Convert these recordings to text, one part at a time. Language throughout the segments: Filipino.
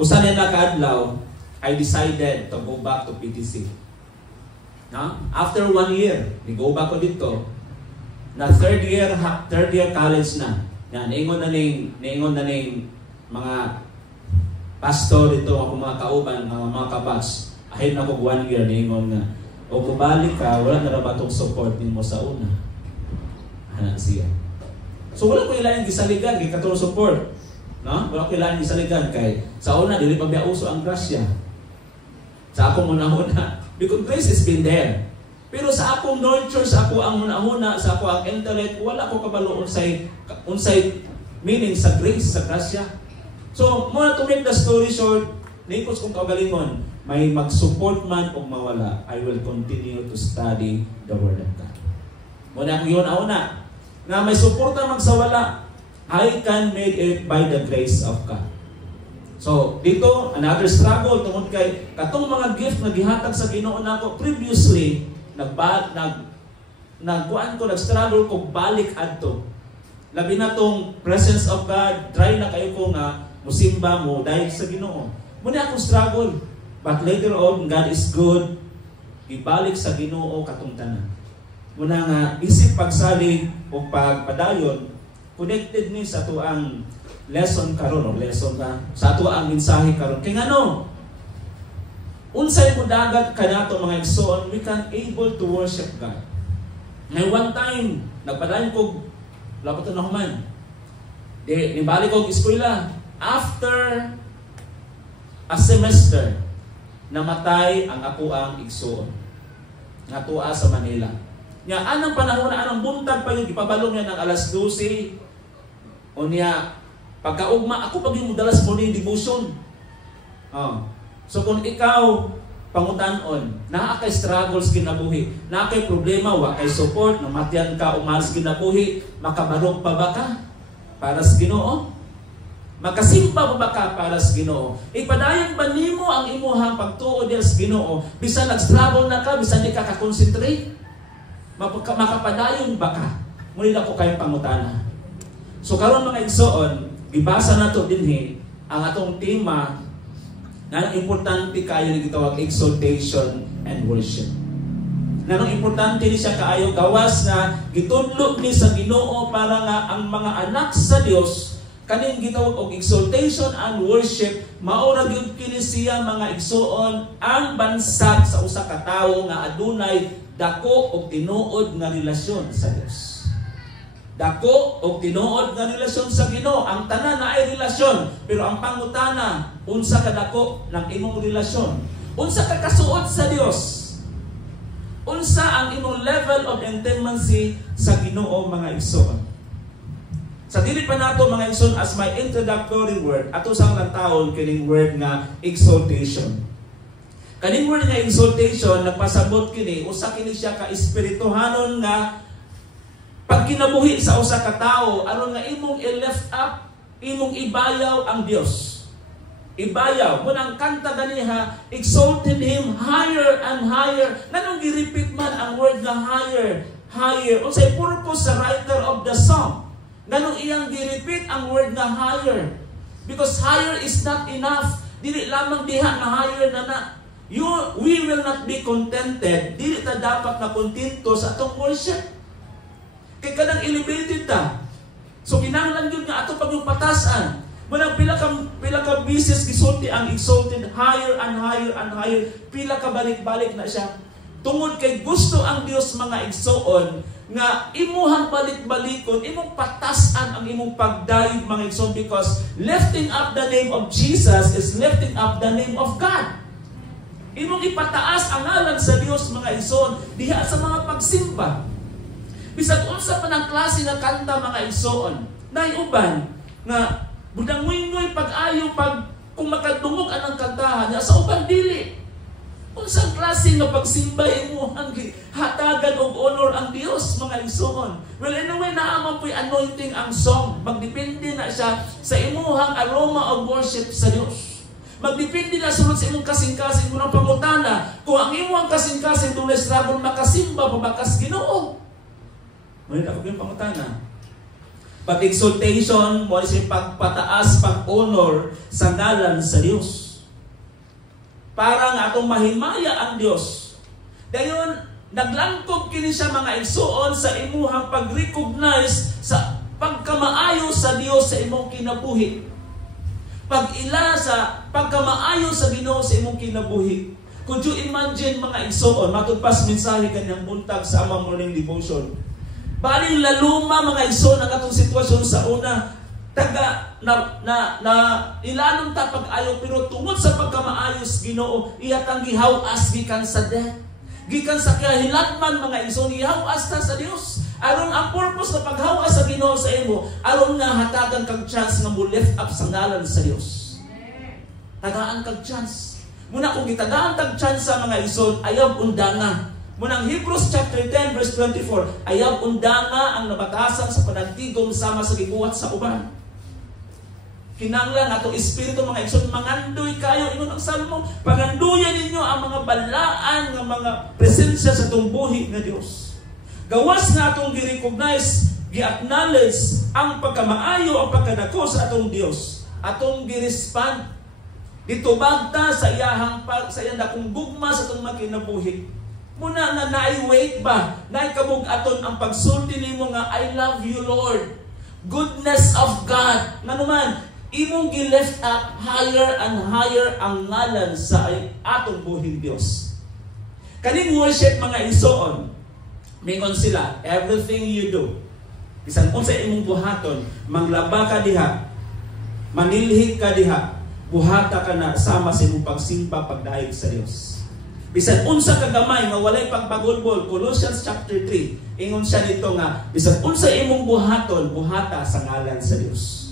Usa na nakaadlaw, I decided to go back to PTC. No? After 1 year, go back ko dito. Na third year college na. Yan, naingon na ning mga pastor dito, ako mga kauban, mga kabas. Ahit na ko 1 year, naingon na. O kubalik ka, wala na ba itong support mo sa una? Hana siya. So wala ko ilang gisaligan, katong support. No? Wala ko ilang gisaligan kay sa una, dili pa biya uso ang grasya. Sa akong una-una. Because grace has been there. Pero sa akong nurture, sa ako ang una-una, sa ako ang intellect, wala ko kabalo unsay meaning sa grace, sa grasya. So, muna to make the story short, naikos kong kaugalingon, may mag-support man o mawala, I will continue to study the Word of God. Muna akong yun una, na may suporta magsawala, I can make it by the grace of God. So, dito, another struggle tungod kay katong mga gift na gihatag sa Ginoo nako previously, nag-struggle ko balik adto. Labi na tong presence of God, try na kayo ko nga musimba mo dahil sa Ginoo. Muna akong struggle. But later on, God is good. Ibalik sa Ginoo katong tanan. Muna nga, isip pagsalig o pagpadayon, connected ni sa tuang lesson karon o lesson ka sa ato ang mensahe karon kay ngano unsay mudagat kanato mga igsoon we can able to worship God. Ngay one time nagpadayon ko lapat na human nibalik ko eskwela after a semester namatay ang ako ang igsoon nga tuwa sa Manila nya anang panahon na anang buntag pa yung ipabalong niya ng alas 12 o niya pagkaugma, ako pag yung dalas mo ni devotion. So kung ikaw, pangutanon, naa kay struggles kinabuhi, naa kay problema, wa kay support, namatyan ka, umalis kinabuhi, makabarog pa ba ka para sa Ginoo? Makasimpa pa ba ka para sa Ginoo? Ipadayon ba nimo ang imuhang pagtuo diya sa Ginoo? Bisan nag-struggle na ka, bisan di ka ka-concentrate? Makapadayon ba ka? Ngunit ako kayong pangutana. So karon mga igsoon, gibasa nato dinhi ang atong tema na importante kayo ni gitawag exaltation and worship. Nanong importante ni siya kaayo gawas na gitudlo ni sa Ginoo para nga ang mga anak sa Dios kaning gitawag og exaltation and worship mao ra gyud kini siya mga igsoon ang bansag sa usa ka tawo nga adunay dako og tinuod nga relasyon sa Dios. Dako o tinuod nga relasyon sa Ginoo. Ang tanan na ay relasyon, pero ang pangutana, unsa ka dako ng imong relasyon? Unsa ka kasuot sa Dios? Unsa ang imong level of intimacy sa Ginoo mga igsoon? Sa dili pa nato mga igsoon as my introductory word, ato sang nagtaon kining word nga exaltation. Kaning word nga exaltation nagpasabot kini usa kini siya ka espirituhanon nga pag kinabuhi sa usa ka tawo, aron nga imong i-lift up, imong ibayaw ang Dios. Ibayaw. Munang kanta ganiha, exalted Him higher and higher. Nanong gi-repeat man ang word nga higher, higher. Unsay purpose sa writer of the song? Nanong iyang gi-repeat ang word nga higher? Because higher is not enough. Dili lamang diha na higher na na. We will not be contented. Dili ta dapat na kontento sa atong worship. Kaya kanang elevated ta. So kinahanglan yun nga ato pag yung patasan. Munang pila ka bisis gisulti ang exalted higher and higher and higher. Pila ka balik-balik na siya. Tungod kay gusto ang Dios mga igsoon nga imuhang balik-balikon, imong patasan ang imong pagdayeg mga igsoon because lifting up the name of Jesus is lifting up the name of God. Imong ipataas ang ngalan sa Dios mga igsoon diha sa mga pagsimba. Bisag unsa pa ng klase nga kanta mga igsoon, nay uban nga budang-wingoy pag-ayo pag kung makadungog anang kantahan sa uban dili. Unsang klase nga pagsimba imuhang hatagan og honor ang Dios mga igsoon. Well anyway naamang po'y anointing ang song, magdepende na siya sa imuhang aroma of worship sa Dios. Magdepende na sulod sa imong kasing-kasing mo ng pangutana kung ang imong kasing-kasing tunay struggle makasimba pabakas Ginoo. Ngunit ako yung pangutana. But exaltation mo siya pagpataas, pag-honor sa ngalan sa Dios. Para nga atong mahimaya ang Dios. Dayon naglangkob kini siya mga igsoon sa imuhang pag-recognize sa pagkamaayo sa Dios sa imong kinabuhi. Pag-ila sa pagkamaayo sa Ginoo sa imong kinabuhi. Could you imagine mga igsoon, matugpas mensahe kanyang buntag sa amang morning devotion. Baling laluma mga igsoon ang atong sitwasyon sa una, taga na ilanong ta pag-ayo pero tungod sa pagkamaayos Ginoo, iyatang gihawas gikan sa death. Gikan sa kahilakman mga igsoon, gihawas ta sa Dios. Aron ang purpose na paghawas sa Ginoo sa imo, aron nga hatagan kag chance nga mo lift up sa ngalan sa Dios. Tagaan kag chance. Muna kung gitagaan kag chance sa mga igsoon, ayaw undanga. Munang Hebrews chapter 10 verse 24, ayaw undanga ang nabatasan sa panagtigom sama sa gibuhat sa uban. Kinanglan atong espiritu mga igsoon, mangandoy kayo ingon ang salmo, paganduyan ninyo ang mga balaan nga mga presensya sa tumbuhi nga Dios. Gawas nga atong gi-recognize, gi-acknowledge ang pagkamaayo, ang pagkadako sa atong Dios. Atong gi-respond. Ditubag ta sa iyahang sa iyang dakong gugma sa atong makinabuhi. Muna nga na-wait ba? Na-kabug-aton ang pagsulti nimo nga, I love you Lord. Goodness of God. Nga naman, imong gi-lift up higher and higher ang ngalan sa atong buhing Dios. Kaning worship mga igsoon, mingon sila, everything you do, bisan unsa imong buhaton, manglaba ka diha, manilhig ka diha, buhata ka na sama sa imong pagsimba, pagdaig sa Dios. Bisan unsa ka gamay nga walay pagpagulbol, Colossians chapter 3, ingon siya nito nga, bisan unsa imong buhaton, buhata sa ngalan sa Dios.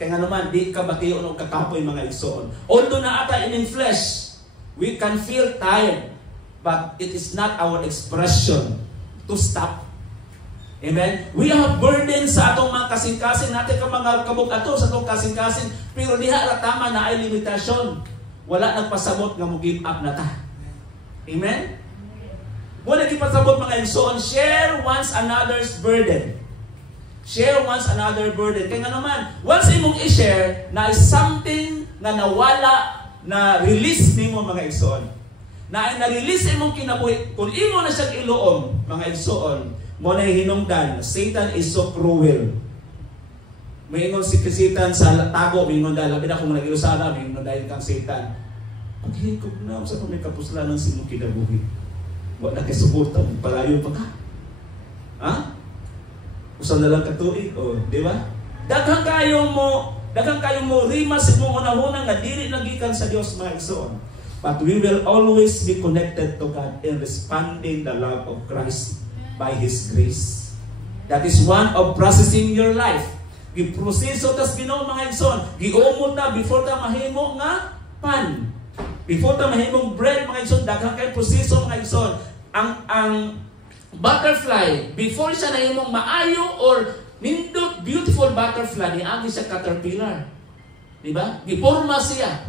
Kaya nga naman, di ka batiyon o kakapoy mga igsoon. Although na ata in flesh, we can feel tired, but it is not our expression to stop. Amen? We have burden sa atong mga kasing-kasing natin ka mga kabug-ato sa atong kasing-kasing, pero diha ra tama na ay limitasyon. Wala nagpasabot nga mo give up na ta. Amen? Wala nagpasabot mga igsoon, share once another's burden. Share once another burden. Kaya nga naman, once imong i-share na something na nawala, na release nimo mga igsoon. Na na-release imong kinabuhi, kung imo na siyang iluom, mga igsoon, mo na hinungdan, Satan is so cruel. May ingon si Satan sa tago, may ingon dahil, labi na kung nag-ilusana, may ingon dahil kang Satan. Paghikog na, sa kung may kapuslanan sa imong kinabuhi. Wala na kasuporta, palayo pa ka. Ha? Usan na lang katuig, o, di ba? Daghang kayo mo, rimas imong unahuna nga dili nagikan sa Dios mga igsoon. But we will always be connected to God in responding the love of Christ by His grace. That is one of processing your life. Giproseso tas Ginoo mga igsoon. Giumot na before ta mahimo nga pan. Before ta mahimong bread mga igsoon, daghang kay proseso mga igsoon. Ang butterfly, before siya nahimong maayo or nindot beautiful butterfly, niagi siya caterpillar. Diba? Giporma siya.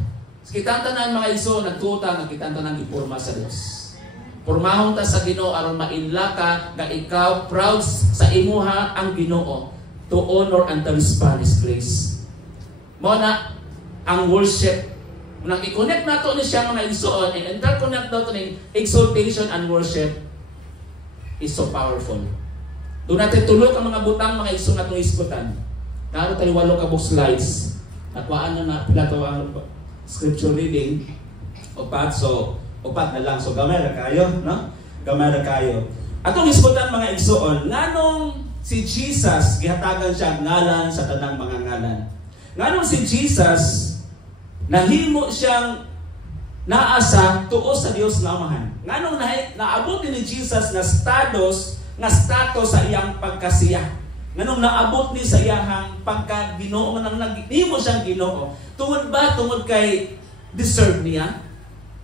Kitantanan mga igsoon, nagtuta nga kitantanan giporma sa Dios. Pormahon ta sa Ginoo aron mainla ka nga ikaw proud sa imuha ang Ginoo to honor and to respond His grace. Mo na ang worship. Nang i-connect nato ni siya mga igsoon, and interconnect nato ni exaltation and worship is so powerful. Doon natin tulog ang mga butang mga igsoon natong iskutan. Naroon tayo 8 ka book slides. Nakuhaan na pila to ang scripture reading. Upat na lang. So gamay na kayo, no? Gamay na kayo. Atong iskutan mga igsoon, nganong si Jesus gihatagan siya ngalan sa tanang mga ngalan. Nganong si Jesus nahimo siyang naasa tuo sa Dios nga Amahan. Nganong naabot ni Jesus na status sa iyang pagkasiya. Nganong naabot ni sa iyang pagka-Ginoo, nang naghimo siyang Ginoo. Tungod ba kay deserve niya?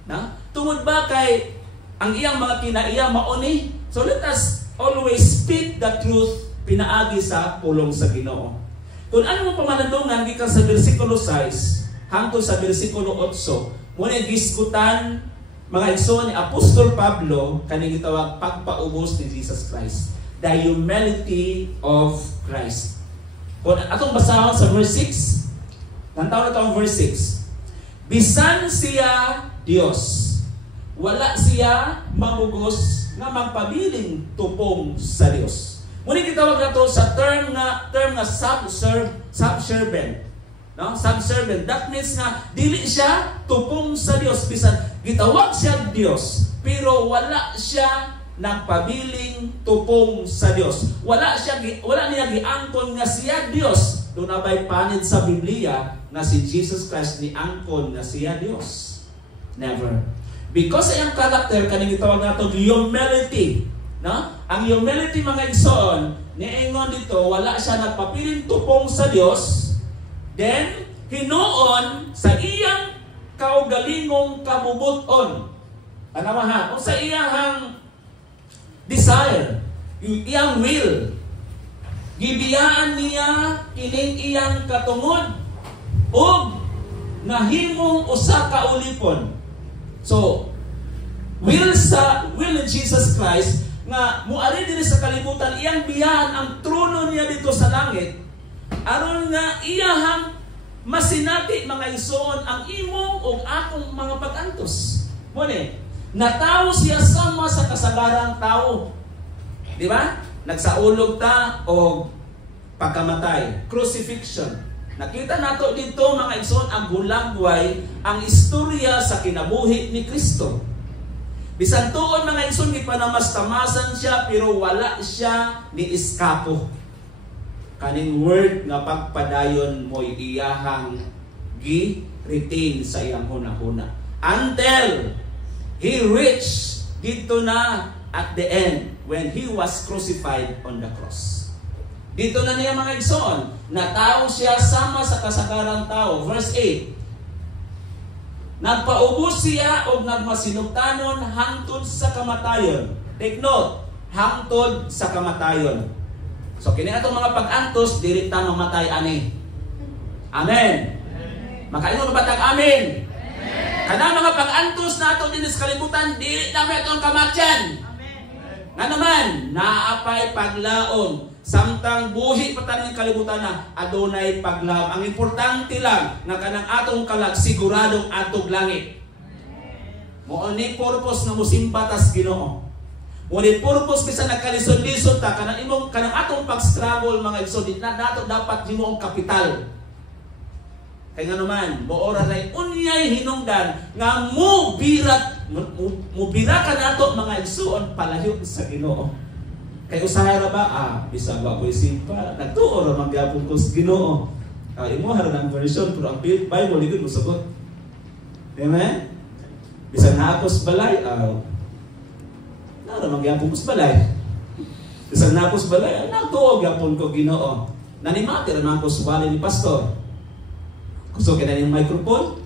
Na? Tungod ba kay ang iyang mga kinaiya mauni? So let us always speak the truth pinaagi sa pulong sa Ginoo. Kung ano mo pamanandungan gikan sa bersikulo 6 hangtod sa bersikulo 8, muna giskutan mga igsoon ni Apostol Pablo kaning gitawag pagpaubos ni Jesus Christ. The humility of Christ. Kung atong basahon sa verse 6, nantaw na itong verse 6. Bisan siya Dios, wala siya mamugos nga magpabiling tupong sa Dios. Muli gitawag nato sa term nga subservient. No? Subservient. That means nga dili siya tupong sa Dios, bisan gitawag siya Dios, pero wala siya nagpabiling tupong sa Dios. Wala niya giangkon nga siya Dios. Doon na ba'y panid sa Biblia na si Jesus Christ ni angkon nga siya Dios? Never. Because ay ang character kaning gitawag nato humility. No? Ang humility mga igsoon, niingon dito, wala siya nagpapiling tupong sa Dios. Then, hinuon sa iyang kaugalingong kabubuton. Ano ha? O sa iyang desire, yung iyang will, gibiyaan niya kining iyang katungod o nahimong usa ka ulipon. So, will ni Jesus Christ nga muari diri sa kalibutan, iyang biyahan ang trono niya dito sa langit aron nga iyahang masinati mga igsoon ang imong ug akong mga pag-antos. Muna, natawo siya sama sa kasagarang tao. Di ba? Nagsaulog ta o pagkamatay, crucifixion. Nakita nato dito mga igsoon ang gulagway, ang istorya sa kinabuhi ni Kristo. Bisan tuon mga igsoon, gipanamastamasan siya pero wala siya ni iskapo. Kaning word nga pagpadayon mo iyahang gi-retain sa iyang hunahuna. Until he reached dito na at the end when he was crucified on the cross. Dito na niya mga igsoon, natao siya sama sa kasagarang tao. Verse 8. Nagpaubos siya o nagmasinugtanon hangtod sa kamatayon. Take note, hangtod sa kamatayon. So kini atong mga pag-antos, dili ta mamatay ani. Amen. Makaingon ba tag amen? Kana mga pag-antos nato din sa kalibutan, dili na may itong kamatyan. Nga naman, naapay paglaom. Samtang buhi pataning kalibutan na, adunay paglaom. Ang importante lang, na kanang atong kalag, siguradong atog langit. Mo'ni purpose na musimbatas Ginoo. Mo'ni purpose bisa nagkalisod-lisod ta, kanang atong pag-struggle mga igsoon, na nato dapat himuong kapital. Kaya nga naman, moora na unyay hinungdan nga mubira ka nato mga igsoon palayo sa Ginoo. Kaya usahay ra ba? Bisa ba ko isimpa? Nagtuo ra magyapon ko sa Ginoo. Imo hara ng version pero ang Bible ligod mo sagot. Amen? Bisa na ako sa balay, nara magyapon ko sa balay. Bisa na ako sa balay, nagtuo gyapon ko Ginoo. Nanimati ra man ko sa balay ni pastor. Gusto ka na yung microphone?